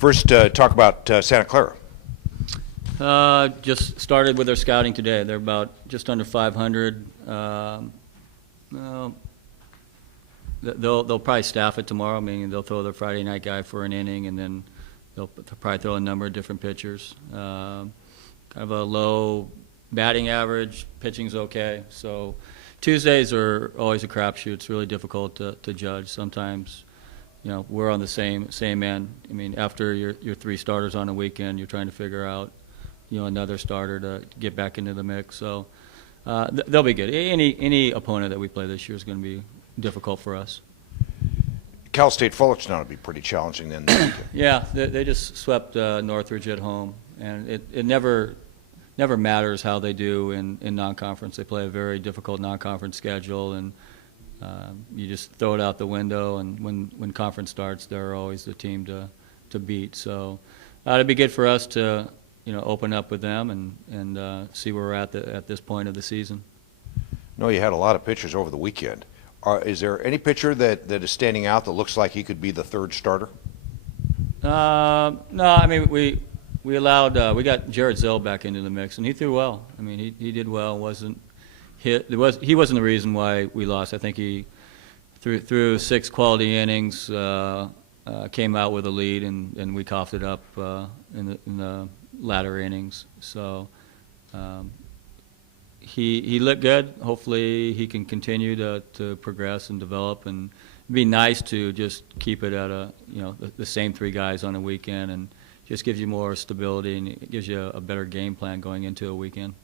First, talk about Santa Clara. Just started with their scouting today. They're about just under 500. Well, they'll probably staff it tomorrow, meaning they'll throw their Friday night guy for an inning, and then they'll probably throw a number of different pitchers. Kind of a low batting average, pitching's okay. So Tuesdays are always a crapshoot. It's really difficult to judge. Sometimes, we're on the same end. I mean, after your three starters on a weekend, you're trying to figure out, another starter to get back into the mix. So they'll be good. Any opponent that we play this year is going to be difficult for us. Cal State Fullerton ought to be pretty challenging then. Yeah, they just swept Northridge at home, and it never matters how they do in non-conference. They play a very difficult non-conference schedule, and you just throw it out the window, and when conference starts, they're always the team to beat. So it'd be good for us to open up with them and see where we're at this point of the season. No, you had a lot of pitchers over the weekend. Is there any pitcher that is standing out that looks like he could be the third starter? No, I mean we allowed we got Jared Zell back into the mix, and he threw well. I mean he did well. He wasn't the reason why we lost. I think he threw 6 quality innings, came out with a lead, and we coughed it up in the latter innings. So he looked good. Hopefully he can continue to progress and develop, and it'd be nice to just keep it at the same 3 guys on a weekend, and just gives you more stability, and it gives you a better game plan going into a weekend.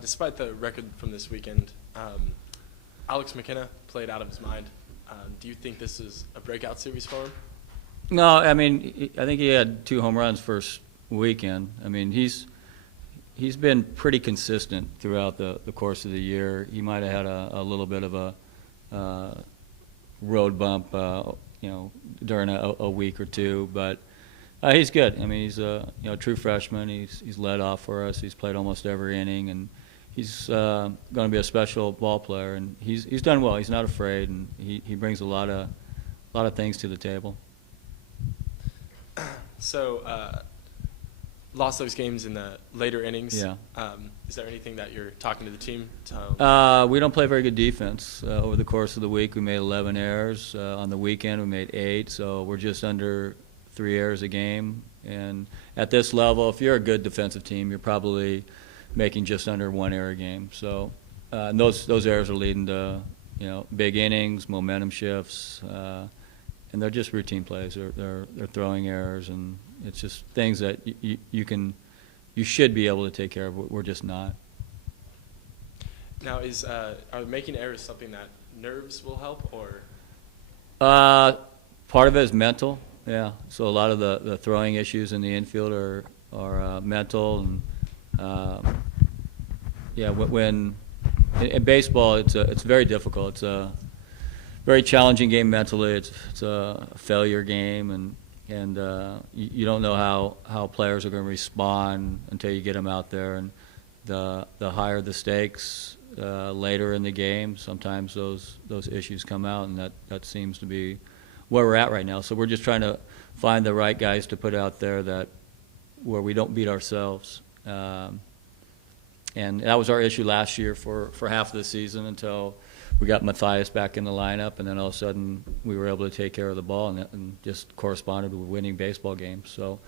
Despite the record from this weekend, Alex McKenna played out of his mind. Do you think this is a breakout series for him? No, I mean, I think he had 2 home runs first weekend. I mean, he's been pretty consistent throughout the course of the year. He might have had a little bit of a road bump, during a week or two, but he's good. I mean, he's a true freshman. He's led off for us. He's played almost every inning, and he's going to be a special ball player. And he's done well. He's not afraid, and he brings a lot of things to the table. So, lost those games in the later innings. Yeah. Is there anything that you're talking to the team? We don't play very good defense. Over the course of the week, we made 11 errors. On the weekend, we made 8. So we're just under 3 errors a game. And at this level, if you're a good defensive team, you're probably making just under 1 error a game. So and those errors are leading to big innings, momentum shifts, and they're just routine plays. They're throwing errors, and it's just things that you should be able to take care of. We're just not. Now, are making errors something that nerves will help, or? Part of it is mental. Yeah. So a lot of the throwing issues in the infield are mental, and when in baseball it's very difficult. It's a very challenging game mentally. It's a failure game, and you don't know how players are going to respond until you get them out there. And the higher the stakes later in the game, sometimes those issues come out, and that seems to be where we're at right now. So we're just trying to find the right guys to put out there where we don't beat ourselves. And that was our issue last year for half of the season until we got Matthias back in the lineup, and then all of a sudden we were able to take care of the ball and just corresponded with winning baseball games. So,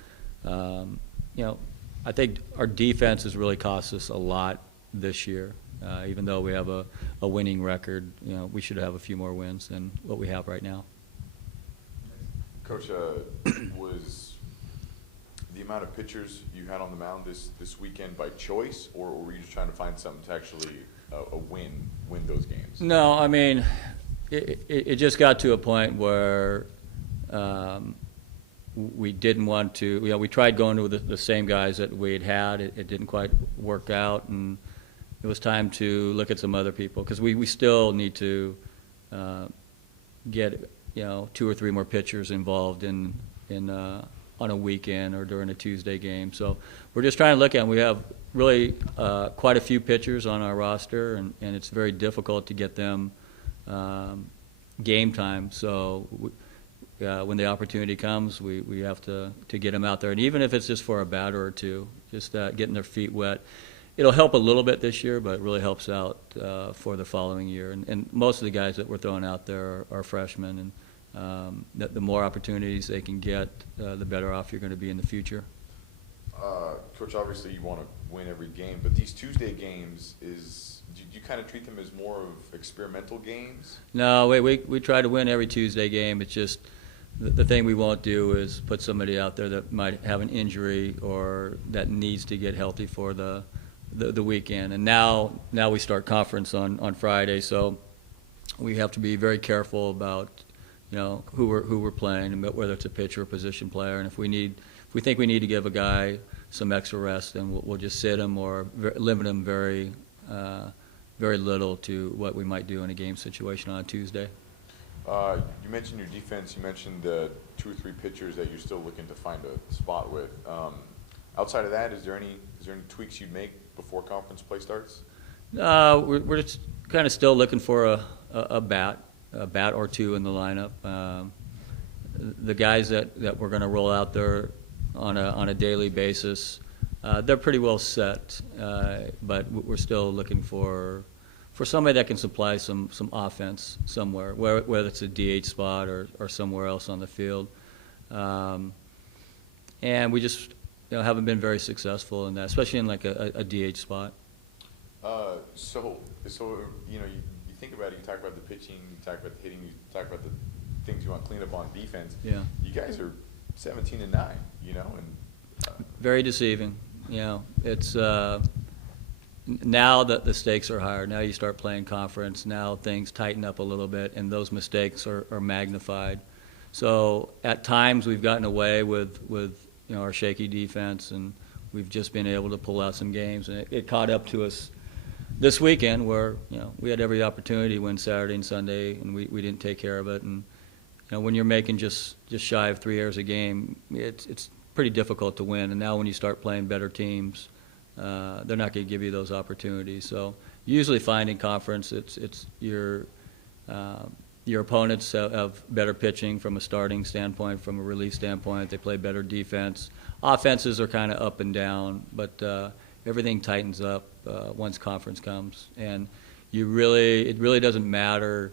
I think our defense has really cost us a lot this year. Even though we have a winning record, we should have a few more wins than what we have right now. Coach, was the amount of pitchers you had on the mound this weekend by choice, or were you just trying to find something to actually win those games? No, I mean, it just got to a point where we didn't want to. We tried going to the same guys that we had. It didn't quite work out, and it was time to look at some other people because we still need to get 2 or 3 more pitchers involved in on a weekend or during a Tuesday game. So we're just trying to look at it. We have really quite a few pitchers on our roster, and it's very difficult to get them game time. So when the opportunity comes, we have to get them out there. And even if it's just for a batter or two, just getting their feet wet, it'll help a little bit this year, but it really helps out for the following year. And most of the guys that we're throwing out there are freshmen, and the more opportunities they can get, the better off you're going to be in the future. Coach, obviously you want to win every game, but these Tuesday games, do you kind of treat them as more of experimental games? No, we try to win every Tuesday game. It's just the thing we won't do is put somebody out there that might have an injury or that needs to get healthy for the weekend. And now we start conference on Friday, so we have to be very careful about who we're playing, and whether it's a pitcher or position player. And if we think we need to give a guy some extra rest, then we'll just sit him or limit him very little to what we might do in a game situation on a Tuesday. You mentioned your defense. You mentioned the 2 or 3 pitchers that you're still looking to find a spot with. Outside of that, is there any tweaks you'd make before conference play starts? We're just kind of still looking for a bat or two in the lineup. The guys that we're going to roll out there on a daily basis, they're pretty well set, but we're still looking for somebody that can supply some offense somewhere, whether it's a DH spot or somewhere else on the field. And we just haven't been very successful in that, especially in like a DH spot. So you think about it. You talk about the pitching, you talk about the hitting, you talk about the things you want to clean up on defense. Yeah. You guys are 17-9, and very deceiving. It's now that the stakes are higher. Now you start playing conference. Now things tighten up a little bit, and those mistakes are magnified. So at times we've gotten away with our shaky defense, and we've just been able to pull out some games. And it caught up to us this weekend, where we had every opportunity to win Saturday and Sunday, and we didn't take care of it. And when you're making just shy of 3 errors a game, it's pretty difficult to win. And now when you start playing better teams, they're not going to give you those opportunities. So usually finding conference, it's your opponents have better pitching from a starting standpoint, from a relief standpoint. They play better defense. Offenses are kind of up and down, but everything tightens up once conference comes. And it really doesn't matter,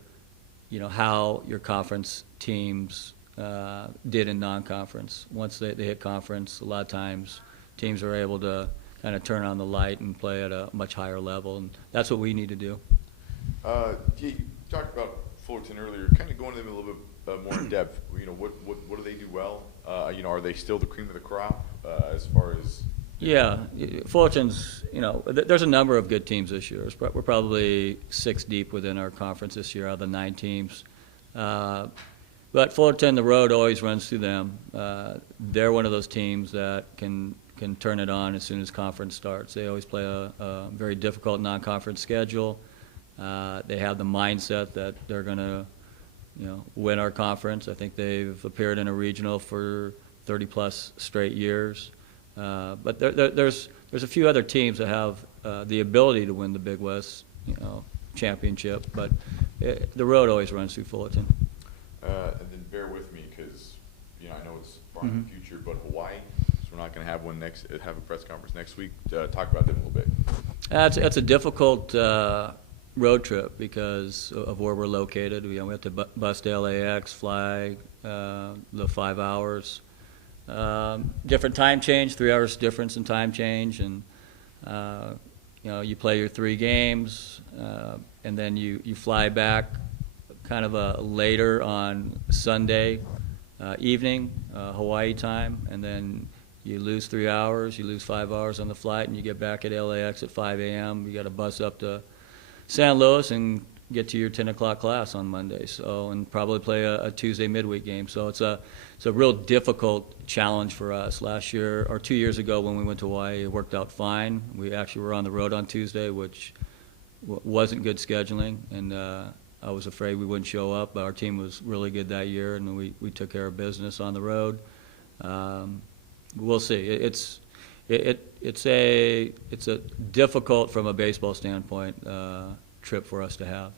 how your conference teams did in non-conference. Once they hit conference, a lot of times teams are able to kind of turn on the light and play at a much higher level, and that's what we need to do. You talked about Fullerton earlier. Kind of going into them a little bit more in depth. What do they do well? Are they still the cream of the crop as far as? Yeah, Fullerton's. There's a number of good teams this year. We're probably 6 deep within our conference this year out of the 9 teams. But Fullerton, the road always runs through them. They're one of those teams that can turn it on as soon as conference starts. They always play a very difficult non-conference schedule. They have the mindset that they're going to, win our conference. I think they've appeared in a regional for 30-plus straight years. But there's a few other teams that have the ability to win the Big West, championship. But the road always runs through Fullerton. And then bear with me because, I know it's far in the future, but Hawaii, so we're not going to have a press conference next week. Talk about them a little bit. It's a difficult road trip because of where we're located. We have to bus to LAX, fly the 5 hours. Different time change, 3 hours difference in time change, and you play your 3 games, and then you fly back kind of later on Sunday evening, Hawaii time, and then you lose 3 hours, you lose 5 hours on the flight, and you get back at LAX at 5 a.m. You got to bus up to San Luis and get to your 10 o'clock class on Monday, and probably play a Tuesday midweek game. So it's a real difficult challenge for us. Last year, or 2 years ago when we went to Hawaii, it worked out fine. We actually were on the road on Tuesday, which wasn't good scheduling, and I was afraid we wouldn't show up, but our team was really good that year, and we took care of business on the road. We'll see. It's a difficult, from a baseball standpoint, trip for us to have.